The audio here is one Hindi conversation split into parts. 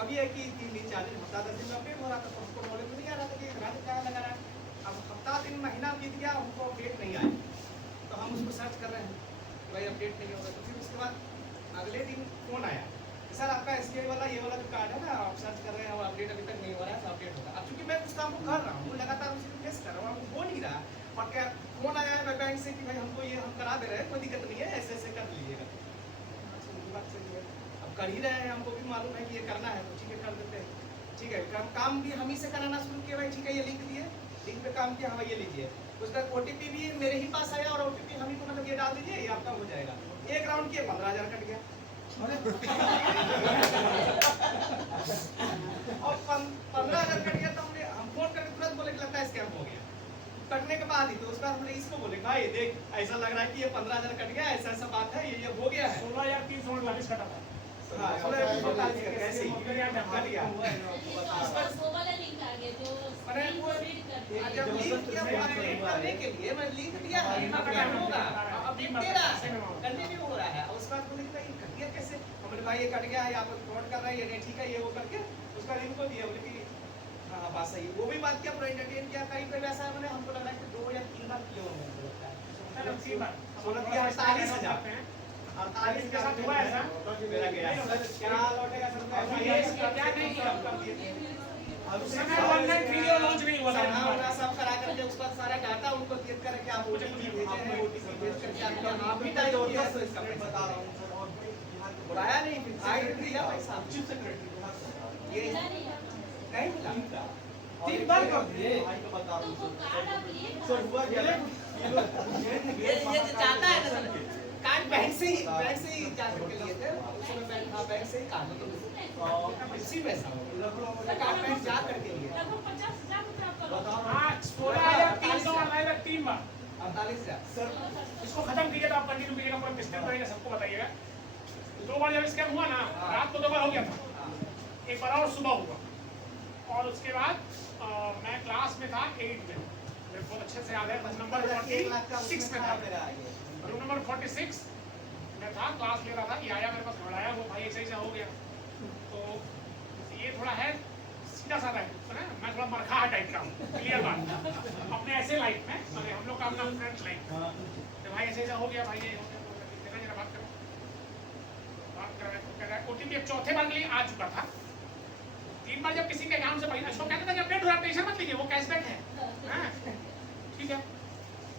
कभी है कि 3 दिन 4 दिन हफ्ता 10 दिन में अपडेट हो रहा था, तो हमको नॉलेज में नहीं आ रहा था कि राजद क्या लगा रहा है। अब हफ्ता दिन महीना बीत गया, हमको अपडेट नहीं आया, तो हम उसको सर्च कर रहे हैं कि भाई अपडेट नहीं होगा। तो फिर उसके बाद अगले दिन फोन आया कि सर आपका SBI वाला ये वाला जो कार्ड है ना, आप सर्च कर रहे हैं और अपडेट अभी तक नहीं हो रहा है, तो अपडेट होगा। अब चूंकि मैं उस काम को कर रहा हूँ, लगातार उसी फेस कर रहा हूँ, हो नहीं रहा, और क्या फोन आया है बैंक से कि भाई हमको ये हम करा दे रहे हैं, कोई दिक्कत नहीं है, ऐसे ऐसे कर लीजिएगा। बात सही है, अब कर ही रहे हैं, हमको भी मालूम है कि ये करना है, तो ठीक है कर देते हैं। ठीक है, काम भी हम ही से कराना शुरू किया, भाई ठीक है ये लिंक दिए, लिंक पे काम किया, हाँ ये लीजिए। उसका OTP भी मेरे ही पास आया, और OTP हम ही को मतलब ये डाल दीजिए, ये आपका हो जाएगा। एक राउंड किए 15,000 कट गया। और 15,000 कट गया, तो हम फोन करके तुरंत बोले कि लगता है स्कैम हो गया। कटने के बाद ही तो उसके बाद हमने इसको बोले भाई देख ऐसा लग रहा है कि ये 15,000 कट गया, ऐसा ऐसा बात है, ये हो गया है। 16,348 कटा था। हाँ, 16,348 कैसे ही कट गया। जब लिंक किया करने के लिए मैं लिंक दिया होगा, अब लिंक दे रहा है, कंटिन्यू हो रहा है। उसके बाद बोले कि भाई कट गया कैसे, हमने भाई ये कट गया है, आप फ्रॉड कर रहा है, ये नहीं ठीक है, ये वो करके उसका लिंक को दिया। बोले कि हाँ बात सही है, वो भी बात किया, पूरा एंटरटेन किया। कहीं पे वैसा मैंने हमको लग रहा है कि 2 या 3 बार किया होगा, मुझे लगता है 48,000 48 के साथ हुआ ऐसा मेरा गया। क्या लौटेगा सर, क्या नहीं अब समय ऑनलाइन वीडियो लॉन्च नहीं हुआ था, सब करा करके उसका सारा डाटा उनको दे करके आप OTP भेजे हैं, OTP भेज करके आप भी टाइप किया है। इसका मैं बता रहा हूं सर, और बुलाया नहीं, आई दिया भाई साहब, चीफ सेक्रेटरी ये नहीं मिला, 3 बार कर दिए भाई को बता रहा हूं सर। हुआ क्या ये चाहता है ना सर, कार्ड बैंक से ही जा करके लिए थे, उसमें बैंक से ही कार्ड इसी में था, कार्ड बैंक जा करके लिए 3 बार 48,000 सर। इसको खत्म कीजिए तो आप कंटिन्यू कीजिएगा, पूरा मिस्टेक करेंगे, सबको बताइएगा। 2 बार जब स्कैम हुआ ना, रात को 2 बार हो गया था, एक बार और सुबह हुआ, और उसके बाद मैं क्लास में था 8 में, मेरे बहुत अच्छे से याद है, बस नंबर 46 में था, रूम नंबर 46 मैं था, क्लास ले रहा था। ये आया मेरे पास, घबराया वो भाई ऐसे हो गया। तो ये थोड़ा है सीधा साधा है, मैं थोड़ा मरखा टाइप का हूँ, क्लियर बात अपने ऐसे लाइफ में, मतलब हम लोग का अपना फ्रेंड्स लाइफ, तो भाई ऐसे हो गया, भाई ये हो गया, जरा बात करो, बात कर रहे तो कह रहा है OTP अब चौथे बार के लिए आ चुका था। 3 बार जब किसी के अकाउंट से भाई उसको कहता था कि अपडेट हो रहा है, टेंशन मत लीजिए, वो कैशबैक है, ठीक है।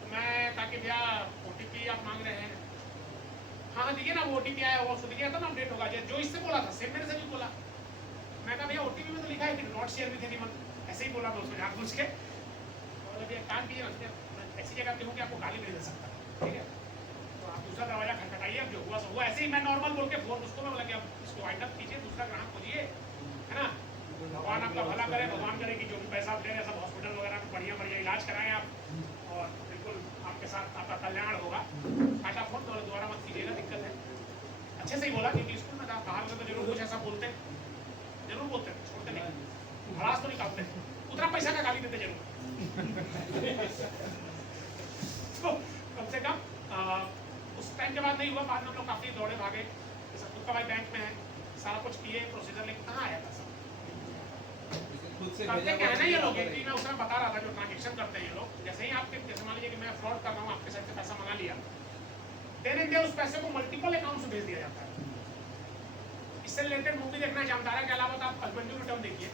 तो मैं ताकि भैया OTP आप मांग रहे हैं, हाँ दीजिए ना, वो OTP आया, वो उसको दिया था ना, अपडेट होगा। जो इससे बोला था सेम मेरे से भी बोला। मैं कहा भैया OTP में तो लिखा है कि नॉट शेयर विद एनीवन, ऐसे ही बोला दोस्तों जानबूझ के। और भैया काम कीजिए, ऐसी जगह पे हूँ कि आपको गाली नहीं दे सकता, ठीक है, तो आप दूसरा दरवाजा खटखटाइए, अब जो हुआ सो हुआ। ऐसे ही मैं नॉर्मल बोल के फोन उसको मैं बोला कि अब इसको वाइंड अप कीजिए, दूसरा ग्राहक खोजिए, है ना, भगवान आपका भला करे, भगवान करे कि जो भी पैसा आप दे रहे हैं सब हॉस्पिटल वगैरह में बढ़िया बढ़िया इलाज कराएं आप, और बिल्कुल आपके साथ आपका कल्याण होगा। काटा फोन तो दोबारा मत कीजिएगा, दिक्कत है। अच्छे से ही बोला, क्योंकि स्कूल में था, बाहर में तो जरूर कुछ ऐसा बोलते, जरूर बोलते, छोड़ते नहीं, भड़ास तो निकालते, उतना पैसा का गाली देते जरूर। तो कम से कम उस टाइम के बाद नहीं हुआ, बाद में हम लोग काफी दौड़े भागे, सब का भाई बैंक में है, सारा कुछ किए प्रोसीजर, लेकिन कहाँ आया था सब करते क्या है ना ये लोग। कि मैं उसमें बता रहा था, जो ट्रांजेक्शन करते हैं ये लोग, जैसे ही आपके, जैसे मान लीजिए कि मैं फ्रॉड कर रहा हूँ, आपके साथ से पैसा मंगा लिया, देन एंड देयर उस पैसे को मल्टीपल अकाउंट से भेज दिया जाता है। इससे रिलेटेड मूवी देखना है जामतारा के अलावा तो आप हस्बैंड रिटर्न देखिए,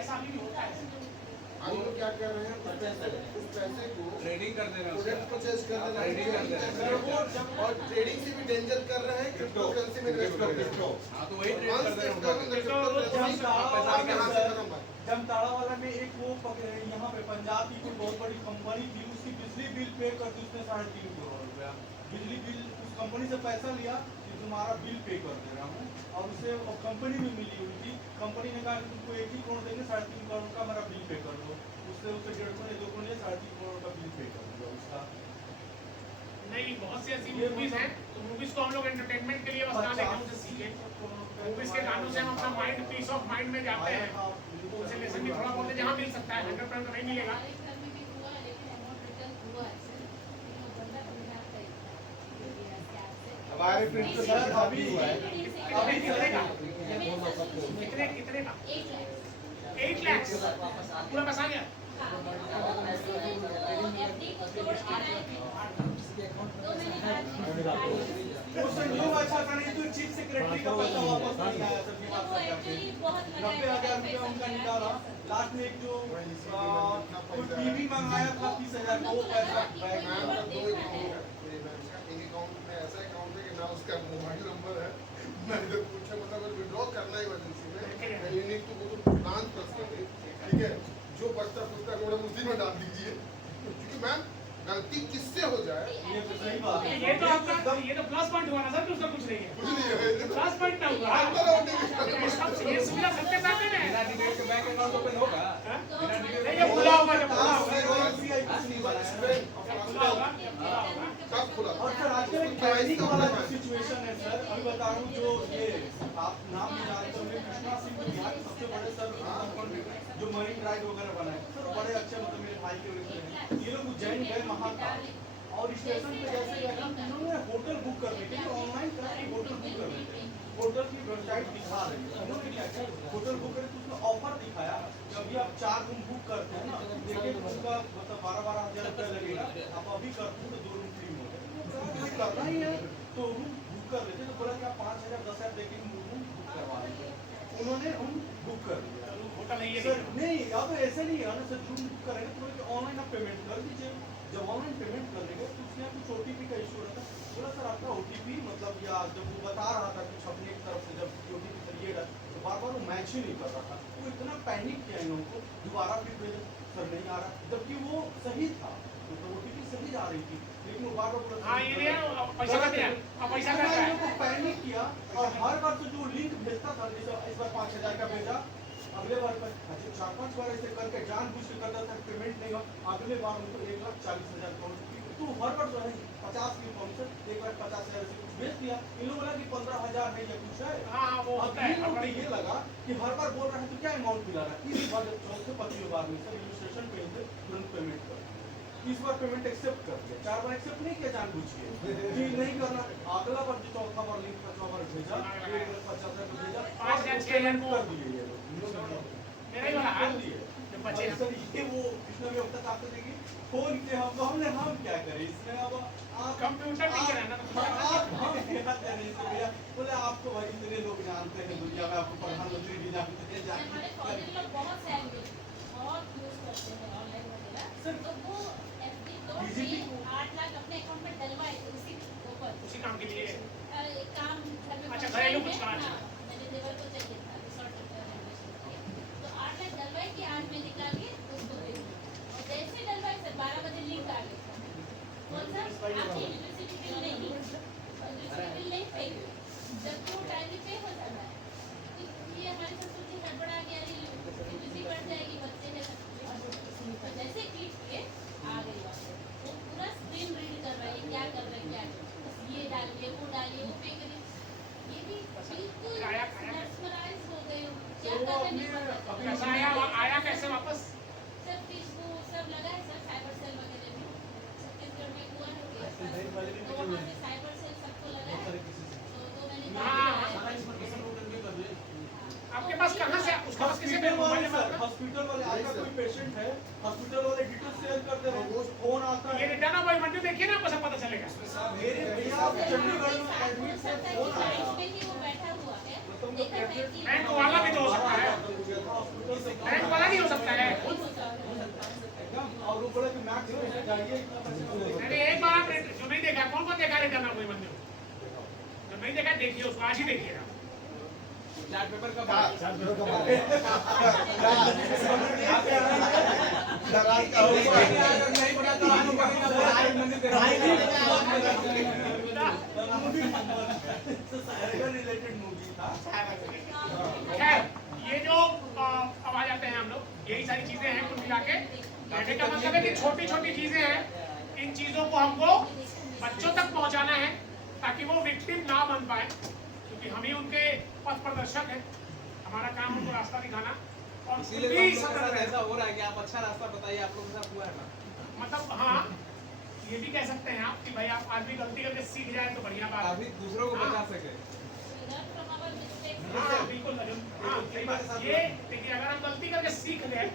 ऐसा अभी भी होता है। हम लोग क्या कर रहे हैं, उस पैसे को ट्रेडिंग कर दे रहे हैं, प्रोडक्ट परचेज कर दे रहे हैं, और ट्रेडिंग से भी डेंजर कर रहे हैं, क्रिप्टो करेंसी में इन्वेस्ट कर रहे हैं। हाँ तो वही ट्रेड कर दे रहे हैं। जामताड़ा वाला में एक वो यहाँ पे पंजाब की कोई बहुत बड़ी कंपनी थी, उसकी बिजली बिल पे करके उसने 3.5 करोड़ रुपया बिजली बिल उस कंपनी से पैसा लिया कि तुम्हारा बिल पे कर दे रहा हूँ, और उससे कंपनी भी मिली हुई थी। कंपनी ने कहा कि तुमको 1 ही करोड़ देंगे, 3.5 करोड़ का मेरा बिल पे कर दो। उससे 1.5 करोड़ 2 करोड़ 3.5 करोड़ का बिल पे कर दिया उसका। नहीं, बहुत सी ऐसी मूवीज हैं, तो मूवीज को हम लोग एंटरटेनमेंट के लिए बस गाने गाने से सीखे। मूवीज के गानों से हम अपना माइंड, पीस ऑफ माइंड में जाते हैं, तो उसे लेसन भी थोड़ा बहुत जहाँ मिल सकता है, 100% नहीं मिलेगा। बाहर प्रिंट तो सर अभी हुआ है कितने कितने का 8 लाख पूरा पैसा आ गया। उससे न्यू अच्छा करने तो चीफ सेक्रेटरी का पैसा वापस नहीं आया सर बीमा करके 90,000 रुपया उनका निकाला। लास्ट में एक जो कोई टीवी मंगाया था 30,000 का वो पैसा बैग मैम का 2 अकाउंट है मेरे बैंक का। एक अकाउंट में ऐसा अकाउंट है कि ना उसका मोबाइल नंबर है ना इधर पूछे, मतलब अगर विड्रॉ करना है इमरजेंसी में you need to go to branch personally, ठीक है। जो बचता खुचता मैडम उसी में डाल दीजिए, क्योंकि मैम गलती किससे हो जाए ये तो सही बात है। ये तो आपका ये तो प्लस पॉइंट हुआ ना सर कि उसका कुछ नहीं है, कुछ नहीं है। प्लस पॉइंट ना हुआ। ये सुविधा सबके साथ है बिना ना। डिटेल के बैंक अकाउंट ओपन होगा? नहीं ये खुला होगा, जब खुला होगा SBI कुछ नहीं बनाया। खुला होगा। कब खुला? और सर आजकल एक पैनिक वाला जो सिचुएशन है सर, अभी बता रहा हूँ जो ये आप नाम नहीं जानते होंगे, कृष्णा सिंह बिहार के सबसे बड़े सर जो मरीन ड्राइव वगैरह बनाए सर, बड़े अच्छे मतलब मेरे भाई के वजह से ये लोग उज्जैन गए महाकाल और स्टेशन पे जैसे गए ना उन्होंने होटल बुक करने के लिए ऑनलाइन करा के होटल बुक कर लेते हैं। होटल की वेबसाइट दिखा रही है, उन्होंने क्या किया होटल बुक करके उसमें ऑफर दिखाया कि अभी आप 4 रूम बुक करते हैं ना देखिए उनका मतलब 12,000 रुपया लगेगा, आप अभी करते हैं तो 2 रूम फ्री में करना ही है तो रूम बुक कर लेते। तो बोला कि आप 5,000 10,000 देके रूम बुक करवा लीजिए, उन्होंने रूम बुक कर दिया। होटल है ये सर नहीं अब ऐसा नहीं है ना सर, रूम बुक करेंगे तो ऑनलाइन आप पेमेंट कर दीजिए। जब ऑनलाइन पेमेंट कर देंगे तो उसके यहाँ कुछ OTP का इशू रहता है। बोला सर आपका OTP मतलब या जब वो बता रहा था कुछ अपनी एक तरफ से जब OTP करिएगा तो बार बार वो मैच ही नहीं कर रहा था। वो इतना पैनिक किया इन लोगों को, दोबारा फिर भेजे सर नहीं आ रहा, जबकि वो सही था तो OTP सही आ रही थी लेकिन वो बार बार बोला हाँ ये लिया पैसा कट गया, अब पैसा कट गया। को पैनिक किया और हर बार तो जो लिंक भेजता था जैसे इस बार 5,000 का भेजा, अगले बार पर 4-5 बार ऐसे करके जानबूझ के करता था पेमेंट नहीं हुआ, अगले बार उनको 1,40,000 तो हर बार जो है 50 की कमीशन एक बार 50,000 से कुछ भेज दिया। इन लोगों बोला कि 15,000 है या कुछ है। हाँ वो होता है। अब ये लगा कि हर बार बोल रहा है तो क्या अमाउंट मिला रहा है, इस बार चौथे 25 बार में सब रजिस्ट्रेशन पे तुरंत पेमेंट कर, इस बार पेमेंट एक्सेप्ट कर दिया, 4 बार एक्सेप्ट नहीं किया जानबूझ के कि नहीं करना। अगला बार जो चौथा बार लिंक 5 बार भेजा 50,000 को भेजा 5,000 6,000 कर दिए ये लोग मेरा ही वाला कर दिए। जब बचे और सर ये वो कृष्णा भी अब तक आपको देखिए फोन किए हमको, हमने हम क्या करें इसमें। अब आप कंप्यूटर नहीं कराना तो आप हम क्या करें इसमें भैया। बोले आपको भाई इतने लोग जानते हैं दुनिया में, आपको प्रधानमंत्री भी जानते हैं हमारे फॉरेन लोग बहुत सैंडविच बहुत यूज करते हैं ऑनलाइन वगैरह, तो वो FD तो 8 लाख अपने अकाउंट में डलवाए उसी ऊपर उसी काम के लिए। काम घर में अच्छा, घरेलू कुछ काम है। मेरे देवर को चाहिए था रिसोर्ट रेनोवेशन के लिए, तो 8 लाख डलवाए कि आज में निकाल के उसको दे दूँ। और जैसे डलवाए सर 12 बजे लिंक आ गई कौन सा आपकी इलेक्ट्रिसिटी बिल नहीं पे हुई, जब वो टाइम पे हो जाता है तो ये हमारे ससुर जी हड़बड़ा गया, बिजली बढ़ जाएगी बच्चे हैं तो जैसे क्लिक किए आ गई बात, वो पूरा स्क्रीन रीड कर रहा है क्या कर रहा है क्या बस ये डालिए वो पे करिए, ये भी बिल्कुल mesmerize हो गए क्या कर रहे हैं पैसा आया कैसे वापस? सर फीस वो सब लगा है सर साइबर सेल वगैरह में छत्तीसगढ़ में हुआ है तो वहाँ से साइबर सेल सबको लगा है तो मैंने आपके पास कहाँ से उसका पास किसी पे मोबाइल नंबर? हॉस्पिटल वाले आएगा कोई पेशेंट है, हॉस्पिटल वाले डिटेल शेयर करते हैं, फोन आता ये है रिटर्न ऑफ मंडी देखिए ना, बस पता चलेगा। मेरे भैया आप चंडीगढ़ में एडमिट से फोन आया में ही वो बैठा हुआ है देखा है कि बैंक वाला भी तो हो सकता है, बैंक वाला नहीं हो सकता है। और वो बोला कि मैक्स में जाइए अरे एक बार आप जो नहीं देखा, कौन देखा रिटर्न ऑफ मंडी? जो नहीं देखा देखिए उसको, आज ही देखिएगा। चार्ट पेपर का नहीं बना तो रिलेटेड मूवी था। खैर ये जो अब आ जाते हैं हम लोग, यही सारी चीजें हैं कुल मिला के। कहने का मतलब है कि छोटी छोटी चीजें हैं, इन चीजों को हमको बच्चों तक पहुंचाना है ताकि वो विक्टिम ना बन पाए, क्योंकि हम ही उनके पथ प्रदर्शक हैं। हमारा काम उनको रास्ता दिखाना और इसीलिए ऐसा हो रहा है कि आप अच्छा रास्ता बताइए, आप लोगों के साथ हुआ है ना। मतलब हाँ ये भी कह सकते हैं आप कि भाई आप आदमी गलती करके सीख जाए तो बढ़िया बात काफी दूसरों को बचा सके। Learn from our mistakes. है। हाँ बिल्कुल अर्जुन, हाँ सही बात। ये देखिए अगर हम गलती करके सीख लें,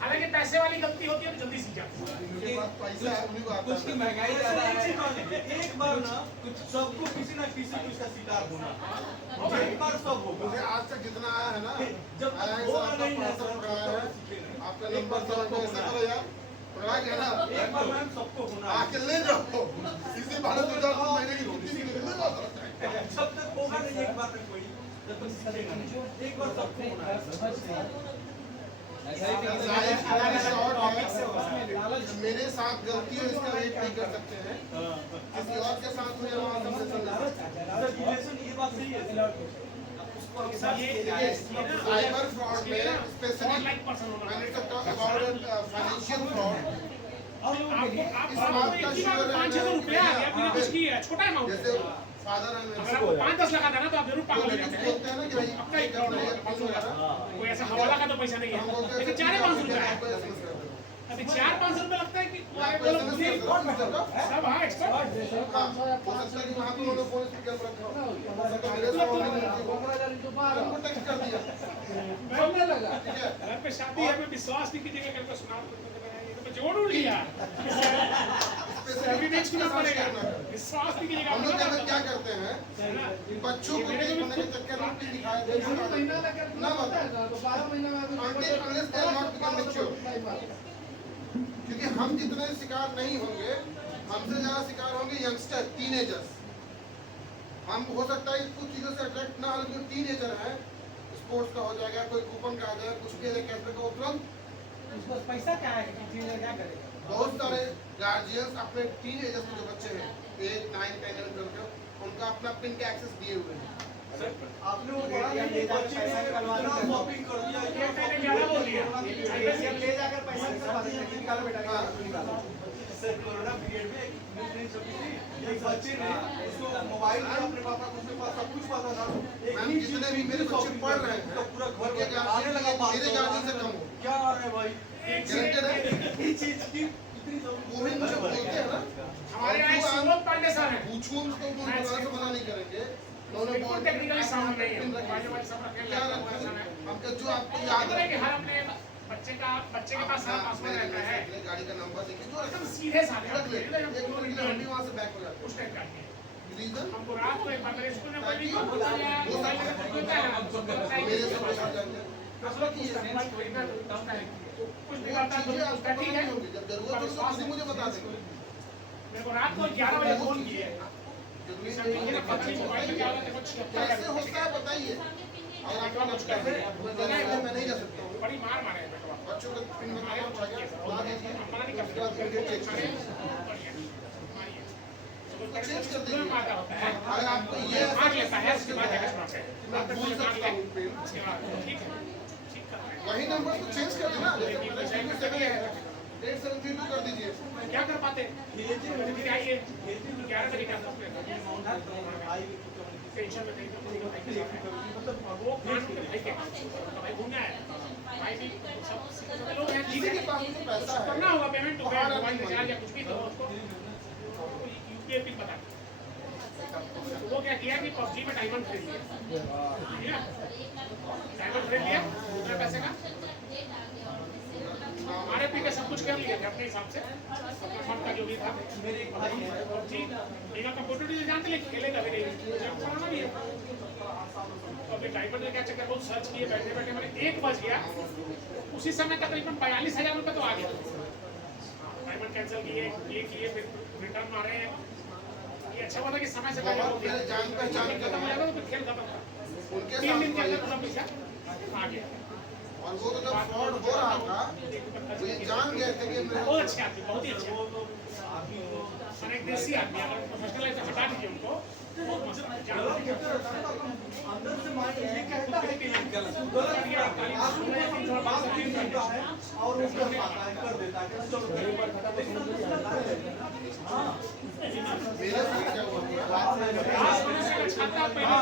हालांकि पैसे वाली गलती होती है तो जल्दी सीख जाते हैं। उनके पास पैसा है, उन्हीं को आता कुछ की है। महंगाई ज्यादा है। एक बार ना कुछ सबको किसी ना किसी कुछ का शिकार होना, एक बार सब मुझे होगा। आज तक जितना आया है ना, जब आया है होगा सर, आपका नहीं है पार्सल सर, पकड़ाया है, आपका नंबर सर को ऐसा करो यार, पकड़ा गया ना, एक बार मैम सबको होना है। आके ले जाओ। इसी बहाने 2-4 महीने की रोटी नहीं मिलने वाला है। जब तक होगा नहीं एक बार में कोई, जब तक सीखेगा नहीं, एक बार सबको होना है। ऐसा ही लाइफ नहीं का शॉर्ट टॉपिक से है, मेरे साथ गलती है इसका वेट नहीं कर सकते हैं, किसी और के साथ हुई वहाँ सब सर रिलेशन ये बात सही है सर। ये साइबर फ्रॉड में स्पेशली लाइक पर्सन होना मैंने टॉक अबाउट फाइनेंशियल फ्रॉड, आपको एक ही बार 500 रुपया आ गया, बिना कुछ किए, छोटा अमाउंट। जैसे फादर है अगर मेरे, आपको 5-10 लाख आता ना तो आप जरूर तो पागल हो लेकिन जाते बोलते हैं। हैं ना कि भाई आपका एक अकाउंट है 500 वगैरह, कोई ऐसा हवाला का तो पैसा नहीं हम है, बोलते हैं लेकिन 400-500 रुपया है। आपको SMS कर दो। अभी 400-500 रुपया लगता है कि आपको बोलो SMS मुझे कर दो। सब हाँ एक्सपर्ट। हाँ, हो सकता है कि वहाँ पे उन्होंने फोन स्पीकर पर रखा हो, हो सकता है मेरे से फोन में नहीं हो, उनको टेक्स्ट कर दिया, ठीक है। घर पे शादी है, मैं विश्वास नहीं कीजिएगा कि हमको सुना तो जोड़ उड़ लिया। अभी नहीं सुना पड़ेगा, विश्वास नहीं कीजिएगा। हम लोग क्या करते हैं, है ना? बच्चों को ठीक होने के चक्कर में भी दिखाए दे ना unless they are not become mature। क्योंकि हम जितने शिकार नहीं होंगे, हमसे ज्यादा शिकार होंगे यंगस्टर, टीनेजर्स। हम हो सकता है कुछ चीजों से अट्रैक्ट ना हो, लेकिन टीनेजर है, स्पोर्ट्स का हो जाएगा, कोई कूपन का आ जाएगा, कुछ भी कैशबैक का, वो तुरंत पैसा क्या है कि क्या करेगा? बहुत सारे गार्जियंस अपने टीनेजर्स के जो बच्चे हैं 8, 9, 10, 11 के, उनको अपना पिन का एक्सेस दिए हुए हैं। आपने वो पढ़ा नहीं, ये बच्चे ने इतना शॉपिंग कर दिया, ये मैंने 11 बोल दिया। ले जाकर पैसा निकालो बेटा, निकालो। सर कोरोना पीरियड में एक न्यूज़ नहीं छपी थी, एक बच्चे ने उसको मोबाइल दिया अपने पापा को, उसके पास सब कुछ पता था, एक मैम ही जितने भी चीज़ मेरे बच्चे shopping पढ़ कर रहे दी, हैं, तो पूरा घर उनके आने लगा मेरे गार्जियन से कम हो, क्या आ रहा है भाई, एक Guaranteed है। एक ही चीज की इतनी वो भी मुझे बोलते हैं ना, हमारे यहाँ एक सुबोध पांडे सर हैं, पूछूं तो वो बुरा से मना नहीं करेंगे, उन्होंने बिल्कुल बहुत टेक्निकली साउंड नहीं पिन है। रखी वाले है। वाले सब रखे क्या हैं, रखा ऐसा है? है। हमको जो आपको याद याद है है कि हर अपने बच्चे के पास सारा पासवर्ड रहता है, गाड़ी का नंबर देखिए जो एकदम सीधे साधे रख ले, एक मिनट के लिए हम भी वहाँ से बैक हो जाते उस टाइप का है। हैं। रीजन हमको रात को एक बार मेरे स्कूल में कोई भी कॉल या मोबाइल का कोई होता है ना, मेरे से पैसा जाते हैं। मतलब कि ये कुछ भी करता है चीजें तो आपको ठीक पता है। नहीं होगी, जब जरूरत होगी तो खुद ही मुझे बता देंगे। मेरे को रात को 11 बजे फोन किए, जरूरी सर नहीं मेरे है, पति मोबाइल में क्या होता है, कुछ कैसे होता है बताइए, अगर आपको लगता है मैं नहीं जा सकता हूँ, बड़ी मार मारे हैं बेटा। बच्चों को पिन बताना पड़ेगा, बता दीजिए, मना नहीं उसके बाद फिर चेक करेंगे। कर चेंज कर दीजिए। मारता होता है, अगर आपको ये मार लेता है, उसके बाद जाकर सुनाते हैं। मैं भूल सकता हूँ पिन, उसके बाद ठीक है, ठीक कर रहे हैं। वही नंबर तो चेंज कर देना, जैसे पहले 872 कर दीजिए। क्या कर पाते फिर आइए 11 बजे का टेंशन में नहीं तो वो कान के भाई के भाई घूमने आया भाई भी सब लोग हैं ठीक किसी के है पास तो पैसा है, करना होगा पेमेंट हो गया मोबाइल रिचार्ज या कुछ भी तो उसको यूपीआई पिन बता तो वो क्या किया कि PUBG में डायमंड खरीद लिया डायमंड खरीद लिया दूसरे पैसे का RFP का सब कुछ कर लिया था अपने हिसाब से फंड का जो भी था मेरे एक भाई है PUBG मेरा कंप्यूटर भी जानते लेकिन खेलेगा भी नहीं जब चलाना भी है तो अभी डायमंड में क्या चक्कर बहुत सर्च किए बैठे बैठे मैंने 1 बज गया उसी समय तकरीबन 42,000 रुपये तो आ गया डायमंड कैंसिल किए फिर रिटर्न मारे ये अच्छा हुआ था कि समय से पहले हो गया मेरे जान पहचान के खत्म हो जाएगा तो फिर खेल खत्म था उनके 3 दिन के साथ अंदर पूरा पैसा आ गया और वो तो जब फ्रॉड हो रहा था वो ये जान गए थे कि मेरे बहुत अच्छे आदमी बहुत ही अच्छे और एक देसी आदमी अगर प्रोफेशनल लाइफ से हटा दीजिए उनको बहुत मस्त अंदर से माइंड ये कहता है कि जानते और वो कर पाता है, कर देता है, चलो हाँ मेरे साथ क्या हुआ छाता पहले